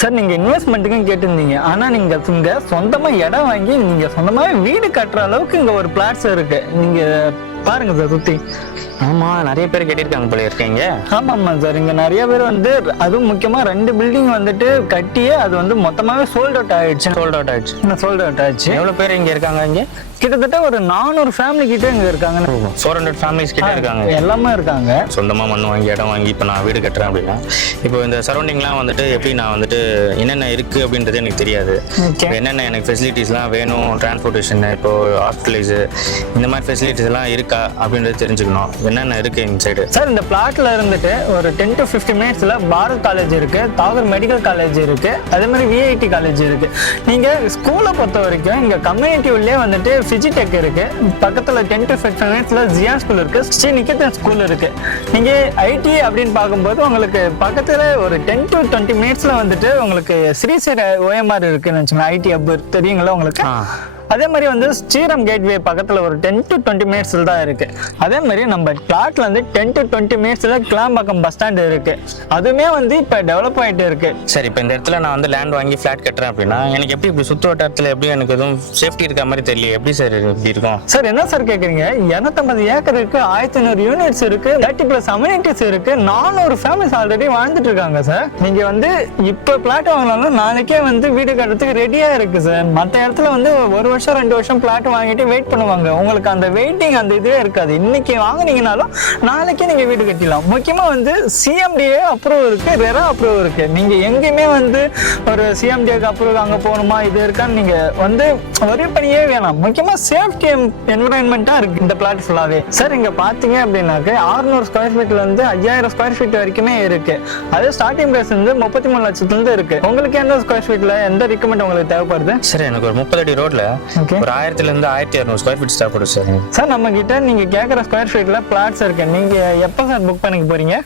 Sir நீங்க இன்வெஸ்ட்மெண்ட்டுக்கும் கேட்டிருந்தீங்க, ஆனா நீங்க இங்க சொந்தமா இடம் வாங்கி நீங்க சொந்தமாவே வீடு கட்டுற அளவுக்கு இங்க ஒரு பிளாட்ஸ் இருக்கு. நீங்க பாருங்க சார் சுத்தி. ஆமா, நிறைய பேர் கேட்டிருக்காங்க போல இருக்கீங்க. ஆமா சார், இங்க நிறைய பேர் வந்து அதுவும் முக்கியமா 2 பில்டிங் வந்துட்டு கட்டியே அது வந்து மொத்தமாவே சோல்ட் அவுட் ஆயிடுச்சு. சோல்ட் அவுட் ஆயிடுச்சு. எவ்வளவு பேர் இங்க இருக்காங்க? இங்க கிட்டத்தட்ட ஒரு 400 ஃபேமிலி கிட்ட இங்க இருக்காங்க. 400 ஃபேமிலிஸ் கிட்ட இருக்காங்க. எல்லாமே இருக்காங்க. சொந்தமா மண் வாங்கி இடம் வாங்கி இப்போ நான் வீடு கட்டுறேன் அப்படின்னா, இப்போ இந்த சரௌண்டிங்லாம் வந்துட்டு எப்படி நான் வந்துட்டு என்னென்ன இருக்கு அப்படின்றது எனக்கு தெரியாது. என்னென்ன எனக்கு ஃபெசிலிட்டிஸ்லாம் வேணும், டிரான்ஸ்போர்ட்டேஷன், இப்போ ஹாஸ்பிட்டலைஸு, இந்த மாதிரி ஃபெசிலிட்டிஸ் எல்லாம் இருக்கா அப்படின்றது தெரிஞ்சுக்கணும். என்னென்ன இருக்கு இந்த சைடு? சார் இந்த பிளாட்ல இருந்துட்டு ஒரு 10 to 15 மினிட்ஸ்ல பாரத் காலேஜ் இருக்கு, தாகூர் மெடிக்கல் காலேஜ் இருக்கு, அதே மாதிரி விஐடி காலேஜ் இருக்கு. நீங்க ஸ்கூலை பொறுத்த வரைக்கும் இங்க கம்யூனிட்டி உள்ளே வந்துட்டு ஃபிஜிடெக் இருக்கு, பக்கத்துல 10 to 15 மினிட்ஸ்ல ஜியா ஸ்கூல் இருக்கு, ஸ்ரீ நிகேதன் ஸ்கூல் இருக்கு. நீங்க ஐடி அப்படின்னு பார்க்கும்போது உங்களுக்கு பக்கத்துல ஒரு 10 to 20 மினிட்ஸ்ல வந்துட்டு உங்களுக்கு ஸ்ரீசேர OMR இருக்குன்னு வச்சுக்கோங்க. ஐடி ஹப் தெரியுங்களா உங்களுக்கு? அதே மாதிரி வந்து ஸ்ரீரம் கேட்வே பக்கத்துல ஒரு 10 to 20 மினிட்ஸ்ல தான் இருக்கு. அதே மாதிரி நம்ம பிளாட்ல வந்து 10 to 20 மினிட்ஸ்ல கிளாம்பாக்கம் பஸ் ஸ்டாண்ட் இருக்கு. அதுவுமே வந்து இப்ப டெவலப் ஆயிட்டு இருக்கு. சரி, இப்போ இந்த இடத்துல நான் வந்து லேண்ட் வாங்கி ஃபிளாட் கட்டுறேன் அப்படின்னா எனக்கு எப்படி இப்படி சுற்று வட்டாரத்தில் எப்படி எனக்கு எதுவும் சேஃப்டி இருக்க மாதிரி தெரியல. எப்படி சார் இப்படி இருக்கும்? சார் என்ன சார் கேக்குறீங்க? 250 ஏக்கர் இருக்கு, 1500 யூனிட்ஸ் இருக்கு, 30+ அம்யூனிட்டிஸ் இருக்கு, 400 ஃபேமிலிஸ் ஆல்ரெடி வாழ்ந்துட்டு இருக்காங்க சார். நீங்க வந்து இப்ப பிளாட் வாங்கினாலும் நாளைக்கே வந்து வீடு கட்டுறதுக்கு ரெடியா இருக்கு சார். மற்ற இடத்துல வந்து 1 வருஷம் 2 வருஷம் பிளாட் வாங்கிட்டு வெயிட் பண்ணுவாங்க. உங்களுக்கு அந்த வெயிட்டிங் அந்த இதுவே இருக்காது. இன்னைக்கு வாங்கினீங்கனாலும் நாளைக்கே நீங்க வீடு கட்டிடலாம். முக்கியமா வந்து CMDA அப்ரூவ் இருக்கு, ரெரா அப்ரூவ் இருக்கு. நீங்க எங்கேயுமே வந்து ஒரு CMDA அப்ரூவ் அங்க போகணுமா இது இருக்கான்னு நீங்க வந்து ஒரே பண்ணியே வேணாம். முக்கியமா சேஃப்டி என்விரான்மெண்டா இருக்கு இந்த பிளாட் ஃபுல்லாவே. சார் இங்க பாத்தீங்க அப்படின்னாக்க 600 ஸ்கொயர் ஃபீட்ல இருந்து 5000 ஸ்கொயர் ஃபீட் வரைக்குமே இருக்கு. அது ஸ்டார்டிங் பிரைஸ் வந்து 33 லட்சத்துல இருந்து இருக்கு. உங்களுக்கு எந்த ஸ்கொயர் ஃபீட்ல எந்த ரெக்கமெண்ட் உங்களுக்கு தேவைப்படுது? சரி, எனக்கு ஒரு 30 அடி ரோட்ல ஒரு 1000 இருந்து 1200 ஸ்கொயர் ஃபீட் தேவைப்படும் சார். சார் நம்ம கிட்ட நீங்க கேட்குற ஸ்கொயர் ஃபீட்ல பிளாட்ஸ் இருக்கு. நீங்க எப்போ சார் புக் பண்ணிக்க போறீங்க?